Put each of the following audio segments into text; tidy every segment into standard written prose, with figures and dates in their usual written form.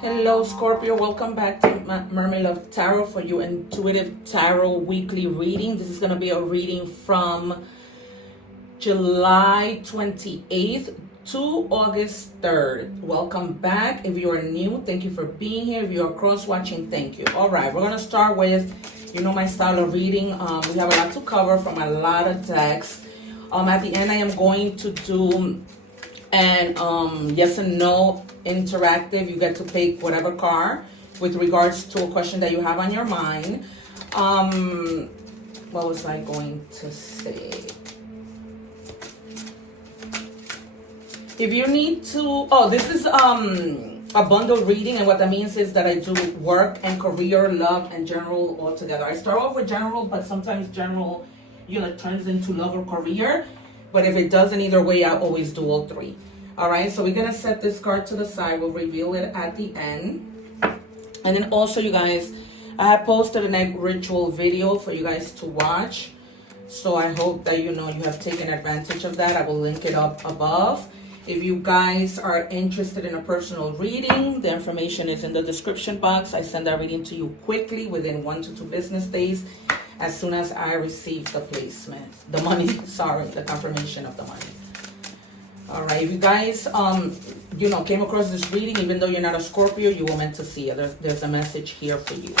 Hello, Scorpio. Welcome back to Mermaid Love Tarot for your intuitive tarot weekly reading. This is going to be a reading from July 28th to August 3rd. Welcome back. If you are new, thank you for being here. If you are cross-watching, thank you. All right, we're going to start with, my style of reading. We have a lot to cover from a lot of decks. At the end, I am going to do an yes and no interactive. You get to pick whatever card with regards to a question that you have on your mind. What was I going to say? If you need to, this is a bundle reading, and what that means is that I do work and career, love, and general all together. I start off with general, but sometimes general, turns into love or career. But if it doesn't, either way, I always do all three. All right, so we're going to set this card to the side. We'll reveal it at the end. And then also, you guys, I have posted an egg ritual video for you guys to watch. So I hope that, you have taken advantage of that. I will link it up above. If you guys are interested in a personal reading, the information is in the description box. I send that reading to you quickly within 1 to 2 business days. As soon as I receive the placement, the confirmation of the money. All right, if you guys, came across this reading, even though you're not a Scorpio, you were meant to see it. There's a message here for you.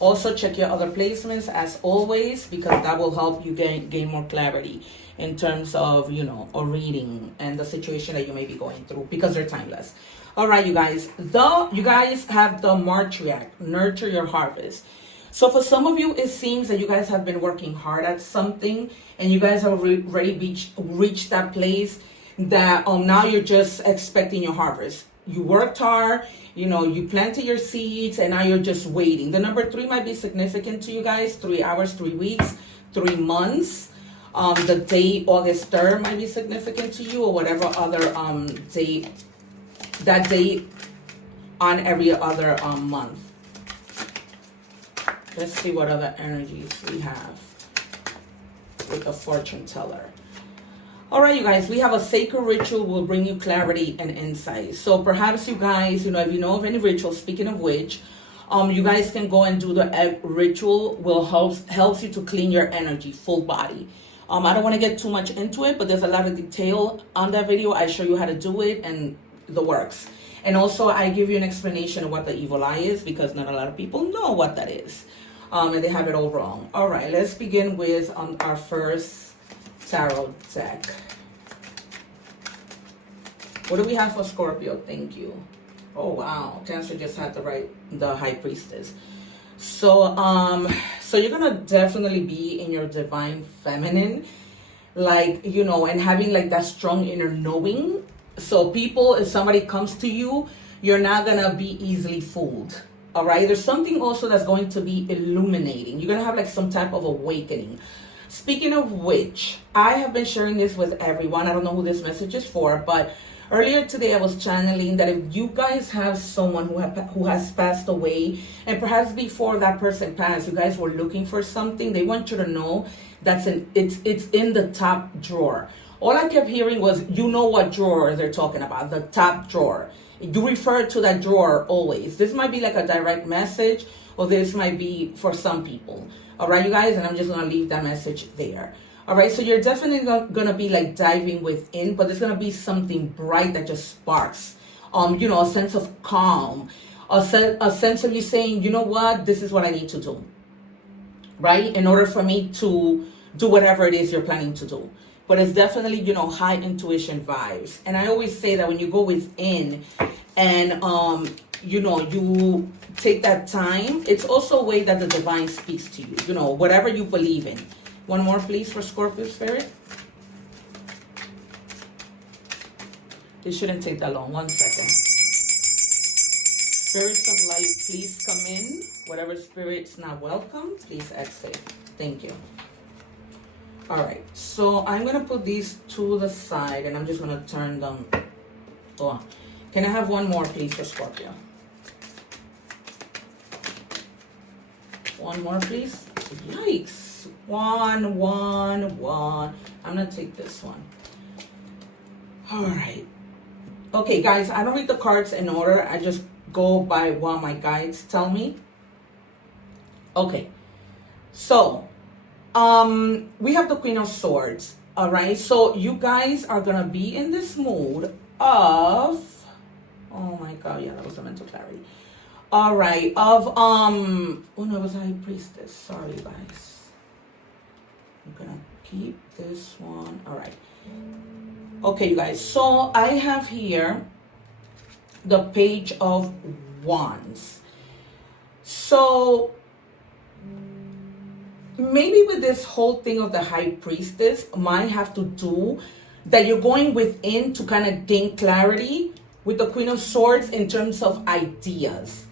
Also, check your other placements as always, because that will help you gain more clarity in terms of, a reading and the situation that you may be going through, because they're timeless. All right, you guys, you guys have the matriarch, nurture your harvest. So for some of you, it seems that you guys have been working hard at something, and you guys have already reached that place that now you're just expecting your harvest. You worked hard, you planted your seeds, and now you're just waiting. The number 3 might be significant to you guys. 3 hours, 3 weeks, 3 months. The date August 3rd might be significant to you, or whatever other date, that date on every other month. Let's see what other energies we have with the fortune teller. All right, you guys, we have a sacred ritual will bring you clarity and insight. So perhaps you guys, if you know of any ritual, speaking of which, you guys can go and do the egg ritual. Will helps you to clean your energy, full body. I don't want to get too much into it, but there's a lot of detail on that video. I show you how to do it and the works. And also I give you an explanation of what the evil eye is, because not a lot of people know what that is. And they have it all wrong. All right, let's begin with our first tarot deck. What do we have for Scorpio? Thank you. Oh wow, Cancer just had the High Priestess. So so you're gonna definitely be in your divine feminine, and having that strong inner knowing. So if somebody comes to you, you're not gonna be easily fooled. All right, there's something also that's going to be illuminating. You're going to have some type of awakening. Speaking of which, I have been sharing this with everyone. I don't know who this message is for, but earlier today I was channeling that if you guys have someone who has passed away, and perhaps before that person passed, you guys were looking for something, they want you to know it's in the top drawer. All I kept hearing was, what drawer they're talking about, the top drawer. You refer to that drawer always. This might be a direct message, or this might be for some people. All right, you guys, and I'm just going to leave that message there. All right, so you're definitely going to be diving within, but there's going to be something bright that just sparks, a sense of calm, a sense of you saying, this is what I need to do, right? In order for me to do whatever it is you're planning to do. But it's definitely, high intuition vibes. And I always say that when you go within and, you take that time, it's also a way that the divine speaks to you, whatever you believe in. One more, please, for Scorpio Spirit. This shouldn't take that long. 1 second. Spirits of light, please come in. Whatever spirit's not welcome, please exit. Thank you. All right, so I'm going to put these to the side, and I'm just going to turn them on. Can I have one more, please, for Scorpio? One more, please. Yikes. One. I'm going to take this one. All right. Okay, guys, I don't read the cards in order. I just go by what my guides tell me. Okay, so we have the Queen of Swords. All right, so you guys are gonna be in this mood of, oh my god, yeah, that was a mental clarity. All right, of oh no, it was High Priestess. Sorry, guys. I'm gonna keep this one. All right. Okay, you guys. So I have here the Page of Wands. So maybe with this whole thing of the High Priestess might have to do that you're going within to kind of gain clarity with the Queen of Swords in terms of ideas.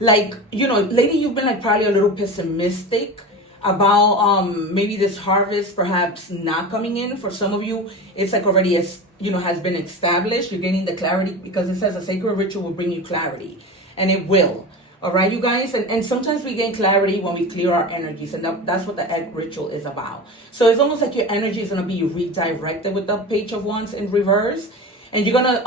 Like, you know, lately you've been like probably a little pessimistic about maybe this harvest perhaps not coming in. For some of you, it's like already, as you know, has been established. You're gaining the clarity because it says a sacred ritual will bring you clarity, and it will. All right, you guys, and sometimes we gain clarity when we clear our energies, and that's what the egg ritual is about. So it's almost like your energy is gonna be redirected with the Page of Wands in reverse, and you're gonna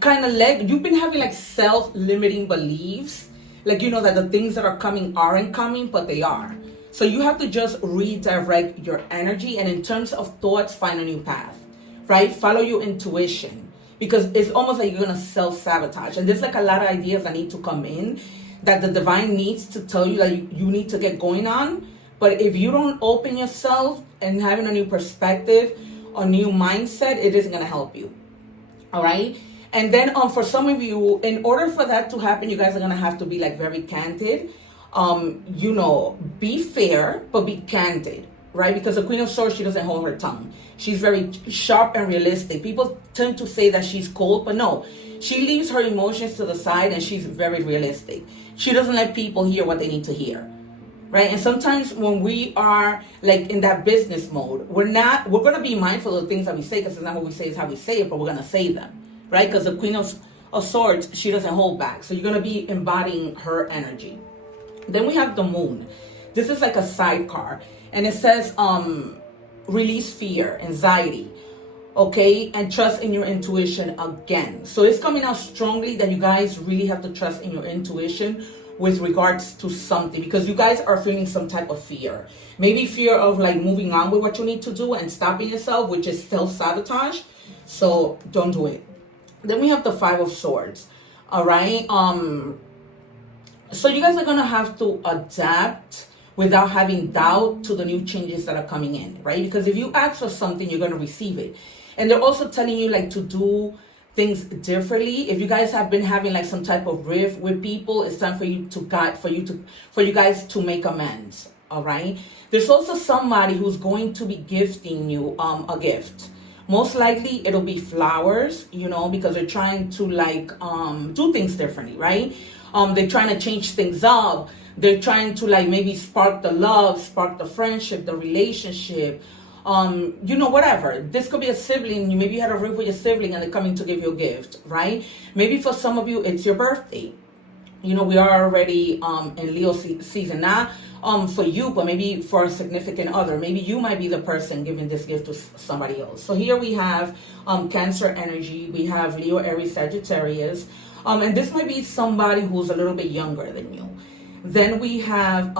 kind of you've been having like self-limiting beliefs, like, you know, that the things that are coming aren't coming, but they are. So you have to just redirect your energy, and in terms of thoughts, find a new path, right? Follow your intuition, because it's almost like you're gonna self-sabotage, and there's like a lot of ideas that need to come in that the divine needs to tell you that you need to get going on. But if you don't open yourself and having a new perspective, a new mindset, it isn't gonna help you. All right. And then for some of you, in order for that to happen, you guys are gonna have to be like very candid. You know, be fair, but be candid, right? Because the Queen of Swords, she doesn't hold her tongue. She's very sharp and realistic. People tend to say that she's cold, but no, she leaves her emotions to the side, and she's very realistic. She doesn't let people hear what they need to hear, right? And sometimes when we are like in that business mode, we're gonna be mindful of the things that we say, because it's not what we say, is how we say it, but we're gonna say them, right? Because the Queen of Swords, she doesn't hold back. So you're gonna be embodying her energy. Then we have the Moon. This is like a sidecar, and it says release fear, anxiety, okay, and trust in your intuition again. So it's coming out strongly that you guys really have to trust in your intuition with regards to something, because you guys are feeling some type of fear. Maybe fear of like moving on with what you need to do and stopping yourself, which is self-sabotage. So don't do it. Then we have the Five of Swords. All right. So you guys are gonna have to adapt without having doubt to the new changes that are coming in, right? Because if you ask for something, you're gonna receive it. And they're also telling you like to do things differently. If you guys have been having like some type of rift with people, it's time for you guys to make amends. All right. There's also somebody who's going to be gifting you a gift. Most likely it'll be flowers, you know, because they're trying to like do things differently, right? They're trying to change things up. They're trying to like maybe spark the love, spark the friendship, the relationship, you know, whatever. This could be a sibling. Maybe you had a rift with your sibling and they're coming to give you a gift, right? Maybe for some of you, it's your birthday. You know, we are already in Leo season, not for you, but maybe for a significant other. Maybe you might be the person giving this gift to somebody else. So here we have Cancer energy. We have Leo, Aries, Sagittarius. And this might be somebody who's a little bit younger than you. Then we have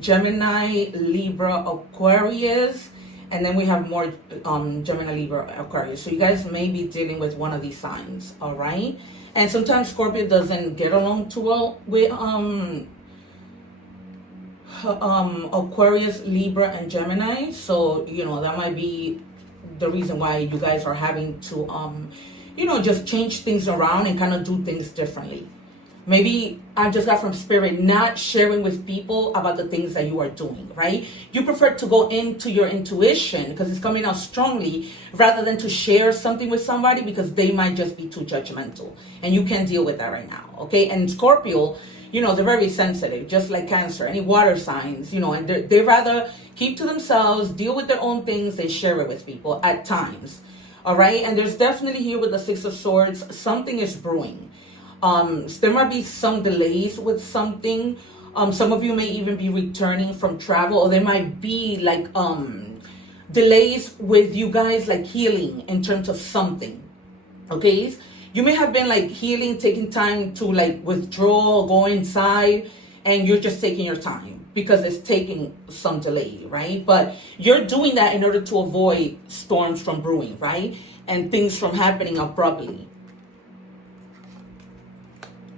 Gemini, Libra, Aquarius. And then we have more Gemini, Libra, Aquarius. So you guys may be dealing with one of these signs, all right? And sometimes Scorpio doesn't get along too well with Aquarius, Libra, and Gemini. So, you know, that might be the reason why you guys are having to, you know, just change things around and kind of do things differently. Maybe I just got from Spirit, not sharing with people about the things that you are doing, right? You prefer to go into your intuition because it's coming out strongly rather than to share something with somebody because they might just be too judgmental. And you can't deal with that right now, okay? And Scorpio, you know, they're very sensitive, just like Cancer, any water signs, you know, and they rather keep to themselves, deal with their own things, they share it with people at times, all right? And there's definitely here with the Six of Swords, something is brewing. There might be some delays with something. Some of you may even be returning from travel, or there might be like delays with you guys like healing in terms of something. Okay, you may have been like healing, taking time to like withdraw, go inside, and you're just taking your time because it's taking some delay, right? But you're doing that in order to avoid storms from brewing, right? And things from happening abruptly.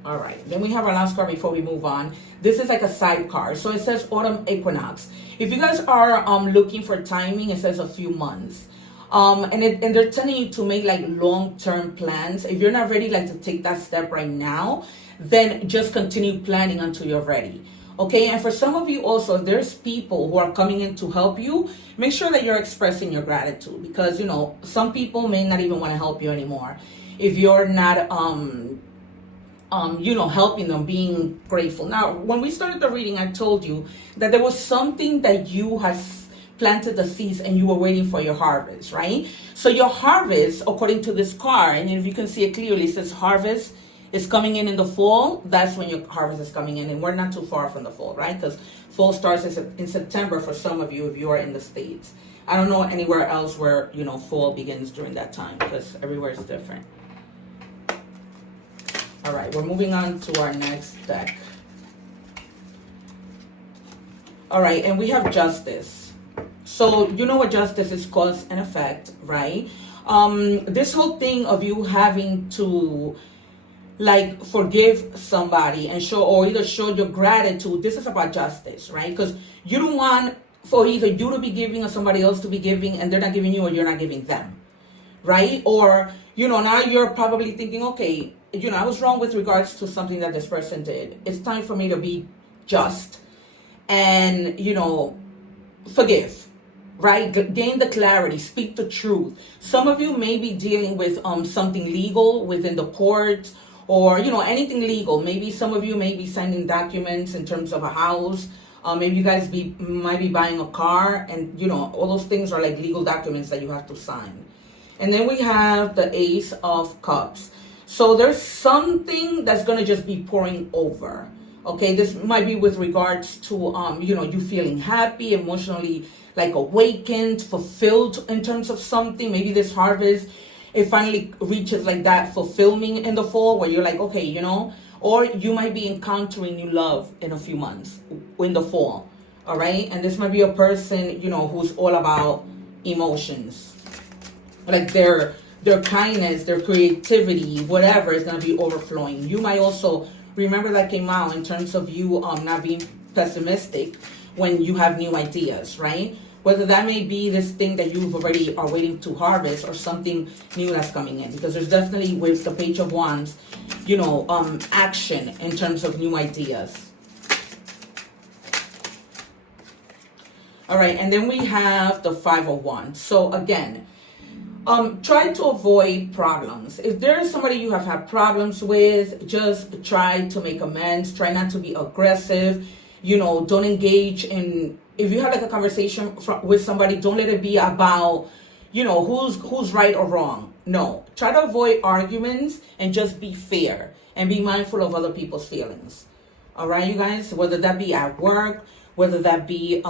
All right, then we have our last card before we move on. This is like a side card. So it says autumn equinox. If you guys are looking for timing, it says a few months. And they're telling you to make like long-term plans. If you're not ready like to take that step right now, then just continue planning until you're ready. Okay, and for some of you also, if there's people who are coming in to help you, make sure that you're expressing your gratitude, because you know some people may not even want to help you anymore if you're not helping them, being grateful. Now, when we started the reading, I told you that there was something that you had planted the seeds and you were waiting for your harvest, right? So your harvest, according to this card, and if you can see it clearly, it says harvest is coming in the fall. That's when your harvest is coming in, and we're not too far from the fall, right? Because fall starts in September for some of you if you are in the States. I don't know anywhere else where, you know, fall begins during that time, because everywhere is different. All right, we're moving on to our next deck. All right, and we have justice. So you know what justice is, cause and effect, right? This whole thing of you having to like forgive somebody and show, or either show your gratitude, this is about justice, right? Because you don't want for either you to be giving or somebody else to be giving, and they're not giving you or you're not giving them, right? Or, you know, now you're probably thinking, okay, you know, I was wrong with regards to something that this person did. It's time for me to be just and, you know, forgive, right? Gain the clarity, speak the truth. Some of you may be dealing with something legal within the courts, or, you know, anything legal. Maybe some of you may be signing documents in terms of a house. Maybe you guys might be buying a car, and, you know, all those things are like legal documents that you have to sign. And then we have the Ace of Cups. So there's something that's going to just be pouring over. Okay, this might be with regards to, you know, you feeling happy, emotionally like awakened, fulfilled in terms of something. Maybe this harvest, it finally reaches like that fulfillment in the fall where you're like, okay, you know, or you might be encountering new love in a few months in the fall. All right, and this might be a person, you know, who's all about emotions, like their kindness, their creativity, whatever is going to be overflowing. You might also remember that came out in terms of you not being pessimistic when you have new ideas, right? Whether that may be this thing that you've already are waiting to harvest, or something new that's coming in, because there's definitely with the Page of Wands, you know, action in terms of new ideas. All right, and then we have the Five of Wands. So again, try to avoid problems. If there's somebody you have had problems with, just try to make amends. Try not to be aggressive. You know, don't engage in, if you have like a conversation with somebody, don't let it be about, you know, who's right or wrong. No, try to avoid arguments and just be fair and be mindful of other people's feelings. All right, you guys, whether that be at work, whether that be,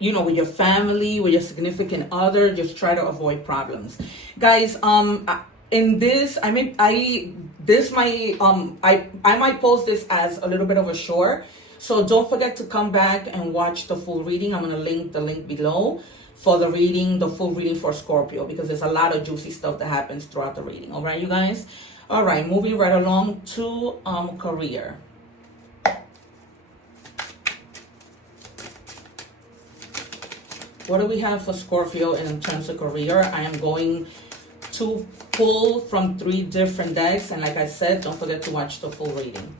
you know, with your family, with your significant other, just try to avoid problems. Guys, in this, I might post this as a little bit of a short. So don't forget to come back and watch the full reading. I'm going to link the link below for the reading, the full reading for Scorpio, because there's a lot of juicy stuff that happens throughout the reading. All right, you guys? All right, moving right along to career. What do we have for Scorpio in terms of career? I am going to pull from 3 different decks. And like I said, don't forget to watch the full reading.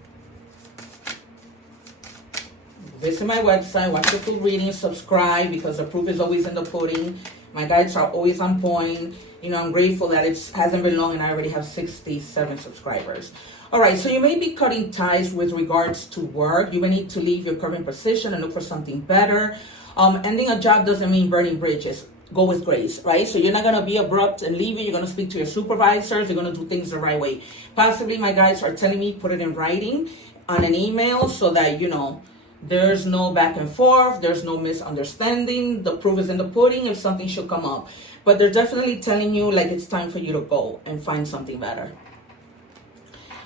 Visit my website, watch the full reading, subscribe, because the proof is always in the pudding. My guides are always on point. You know, I'm grateful that it hasn't been long and I already have 67 subscribers. All right, so you may be cutting ties with regards to work. You may need to leave your current position and look for something better. Ending a job doesn't mean burning bridges. Go with grace, right? So you're not going to be abrupt and leaving. You're going to speak to your supervisors. You're going to do things the right way. Possibly my guides are telling me put it in writing on an email so that, you know, there's no back and forth. There's no misunderstanding. The proof is in the pudding if something should come up. but they're definitely telling you like it's time for you to go and find something better.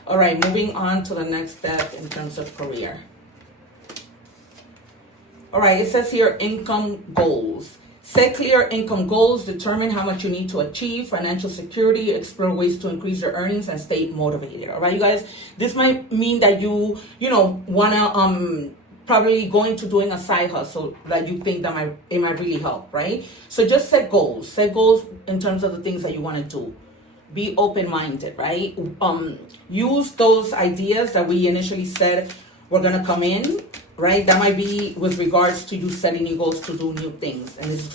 All right, moving on to the next step in terms of career. All right, it says here income goals. Set clear income goals, determine how much you need to achieve, financial security, explore ways to increase your earnings, and stay motivated. All right, you guys, this might mean that you wanna probably go into doing a side hustle that you think that it might really help, right? So just set goals. Set goals in terms of the things that you want to do. Be open-minded, right? Use those ideas that we initially said were gonna come in, right? That might be with regards to you setting new goals to do new things, and it's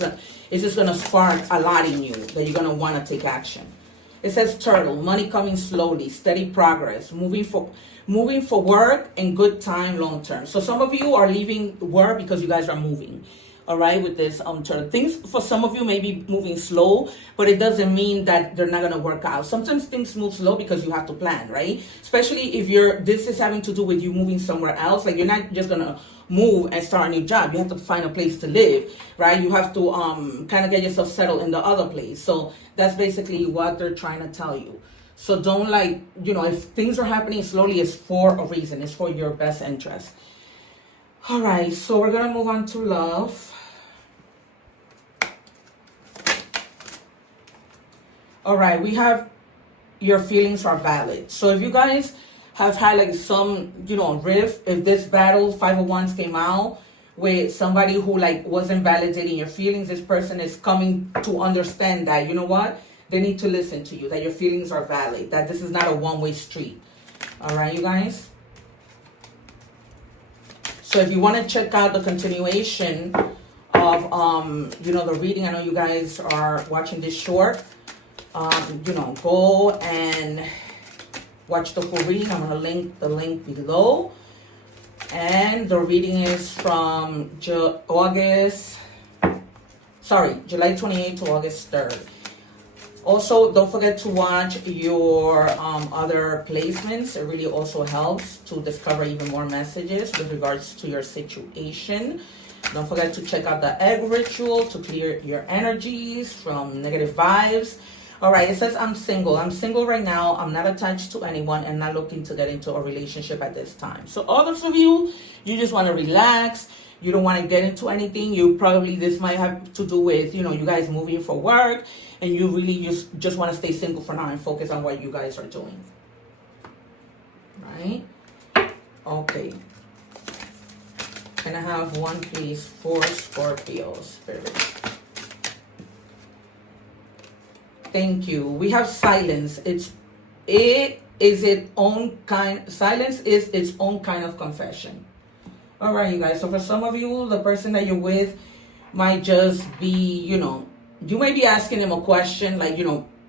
just gonna spark a lot in you that you're gonna want to take action. It says turtle, money coming slowly, steady progress, moving for work and good time long term. So some of you are leaving work because you guys are moving. All right, with this turtle. Things for some of you may be moving slow, but it doesn't mean that they're not gonna work out. Sometimes things move slow because you have to plan, right? Especially if this is having to do with you moving somewhere else. Like you're not just gonna move and start a new job. You have to find a place to live, right? You have to kind of get yourself settled in the other place. So that's basically what they're trying to tell you. So don't if things are happening slowly, it's for a reason. It's for your best interest. All right, so we're gonna move on to love. All right, we have your feelings are valid. So if you guys have had like some, rift, if this battle 5 of Wands came out with somebody who like wasn't validating your feelings, this person is coming to understand that, you know what? They need to listen to you, that your feelings are valid, that this is not a one-way street. All right, you guys? So if you want to check out the continuation of, the reading, I know you guys are watching this short. Go and watch the full reading. I'm going to link the link below. And the reading is from July 28th to August 3rd. Also, don't forget to watch your other placements. It really also helps to discover even more messages with regards to your situation. Don't forget to check out the egg ritual to clear your energies from negative vibes. All right, it says I'm single. I'm single right now. I'm not attached to anyone and not looking to get into a relationship at this time. So others of you, you just want to relax. You don't want to get into anything. This might have to do with, you guys moving for work, and you really just want to stay single for now and focus on what you guys are doing. Right? Okay. Can I have one, please, for Scorpio spirit? Thank you. We have silence. Silence is its own kind of confession. All right, you guys. So for some of you, the person that you're with might just be, you may be asking him a question like,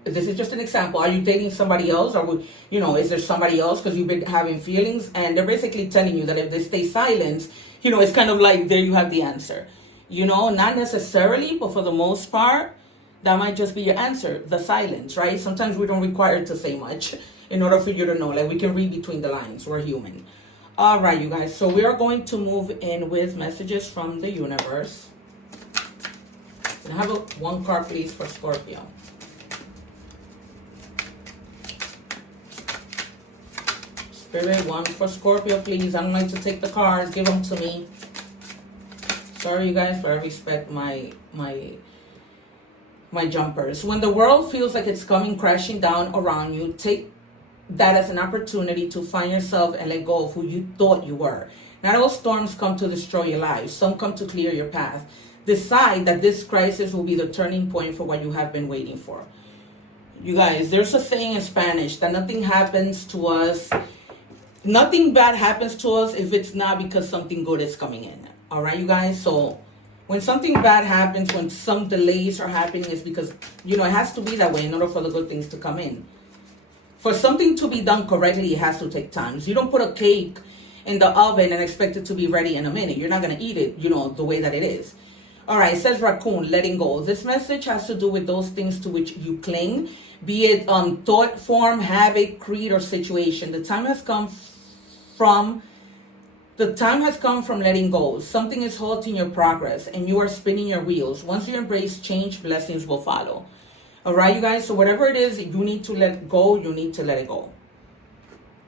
this is just an example. Are you dating somebody else? Or, is there somebody else? Because you've been having feelings, and they're basically telling you that if they stay silent, it's kind of like, there you have the answer. Not necessarily, but for the most part, that might just be your answer, the silence, right? Sometimes we don't require to say much in order for you to know. Like, we can read between the lines. We're human. All right, you guys. So we are going to move in with messages from the universe. Can I have one card, please, for Scorpio? Spirit, one for Scorpio, please. I don't like to take the cards. Give them to me. Sorry, you guys, but I respect my jumpers. When the world feels like it's coming crashing down around you, take that as an opportunity to find yourself and let go of who you thought you were. Not all storms come to destroy your life. Some come to clear your path. Decide that this crisis will be the turning point for what you have been waiting for. You guys, there's a saying in Spanish that nothing bad happens to us if it's not because something good is coming in. All right, you guys? So when something bad happens, when some delays are happening, it's because, it has to be that way in order for the good things to come in. For something to be done correctly, it has to take time. So you don't put a cake in the oven and expect it to be ready in a minute. You're not going to eat it, the way that it is. All right, it says raccoon, letting go. This message has to do with those things to which you cling, be it thought form, habit, creed, or situation. The time has come from letting go. Something is halting your progress, and you are spinning your wheels. Once you embrace change, blessings will follow. All right, you guys. So whatever it is you need to let go, you need to let it go.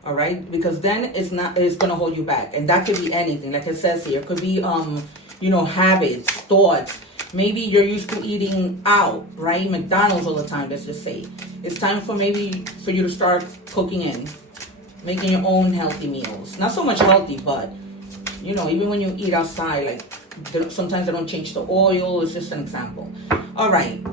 All right, because then it's gonna hold you back, and that could be anything. Like it says here, it could be habits, thoughts. Maybe you're used to eating out, right? McDonald's all the time. Let's just say it's time for you to start cooking in, making your own healthy meals. Not so much healthy, but even when you eat outside, like sometimes they don't change the oil. It's just an example. All right.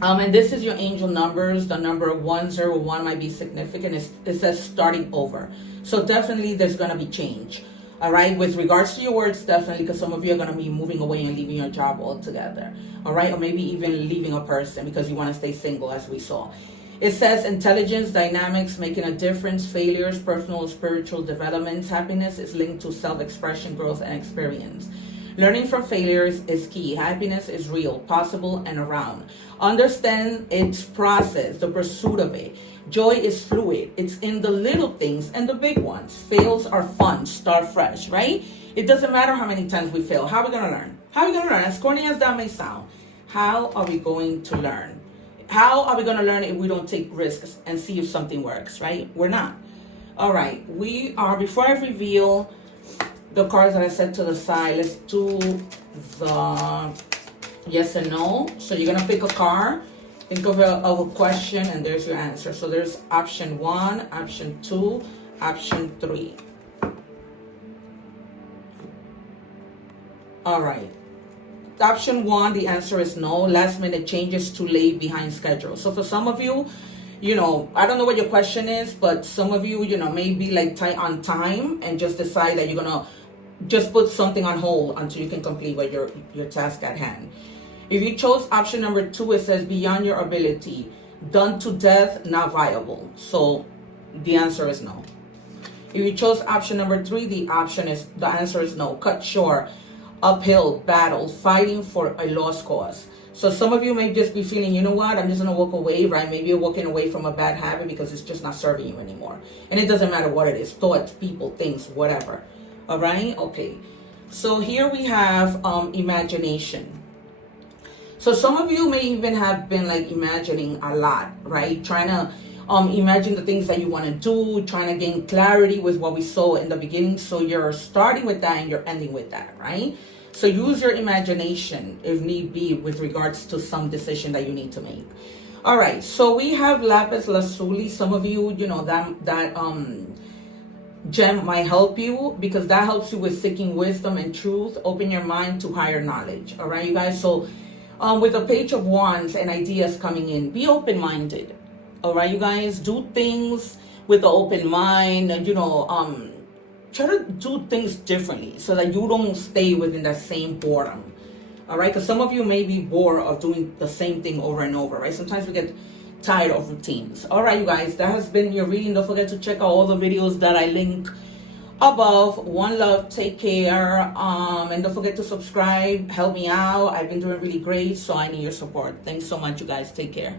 And this is your angel numbers. The number 101 might be significant. It says starting over. So definitely there's going to be change. All right. With regards to your words, definitely, because some of you are going to be moving away and leaving your job altogether. All right. Or maybe even leaving a person because you want to stay single, as we saw. It says intelligence, dynamics, making a difference, failures, personal, spiritual developments. Happiness is linked to self-expression, growth, and experience. Learning from failures is key. Happiness is real, possible, and around. Understand its process, the pursuit of it. Joy is fluid. It's in the little things and the big ones. Fails are fun. Start fresh, right? It doesn't matter how many times we fail. How are we going to learn? How are we going to learn? As corny as that may sound, how are we going to learn? How are we going to learn if we don't take risks and see if something works, right? We're not. All right. Before I reveal the cards that I set to the side, let's do the yes and no. So you're gonna pick a card, think of a question, and there's your answer. So there's option 1, option 2, option 3. All right. Option 1, the answer is no. Last minute changes, too late, behind schedule. So for some of you, I don't know what your question is, but some of you, may be like tight on time and just decide that you're gonna just put something on hold until you can complete what your task at hand. If you chose option number 2, it says beyond your ability, done to death, not viable. So the answer is no. If you chose option number 3, the answer is no. Cut short, uphill battle, fighting for a lost cause. So some of you may just be feeling, you know what, I'm just going to walk away, right? Maybe you're walking away from a bad habit because it's just not serving you anymore. And it doesn't matter what it is, thoughts, people, things, whatever. All right? Okay. So here we have imagination. So some of you may even have been like imagining a lot, right? Trying to imagine the things that you want to do, trying to gain clarity with what we saw in the beginning. So you're starting with that and you're ending with that, right? So use your imagination if need be with regards to some decision that you need to make. All right, so we have lapis lazuli. Some of you, that gem might help you because that helps you with seeking wisdom and truth. Open your mind to higher knowledge. All right, you guys. So with a page of wands and ideas coming in, be open-minded. All right, you guys, do things with an open mind, and try to do things differently so that you don't stay within that same boredom. All right, because some of you may be bored of doing the same thing over and over, right? Sometimes we get tired of routines. All right, you guys, that has been your reading. Don't forget to check out all the videos that I link above. One love, take care, and don't forget to subscribe. Help me out. I've been doing really great, so I need your support. Thanks so much, you guys. Take care.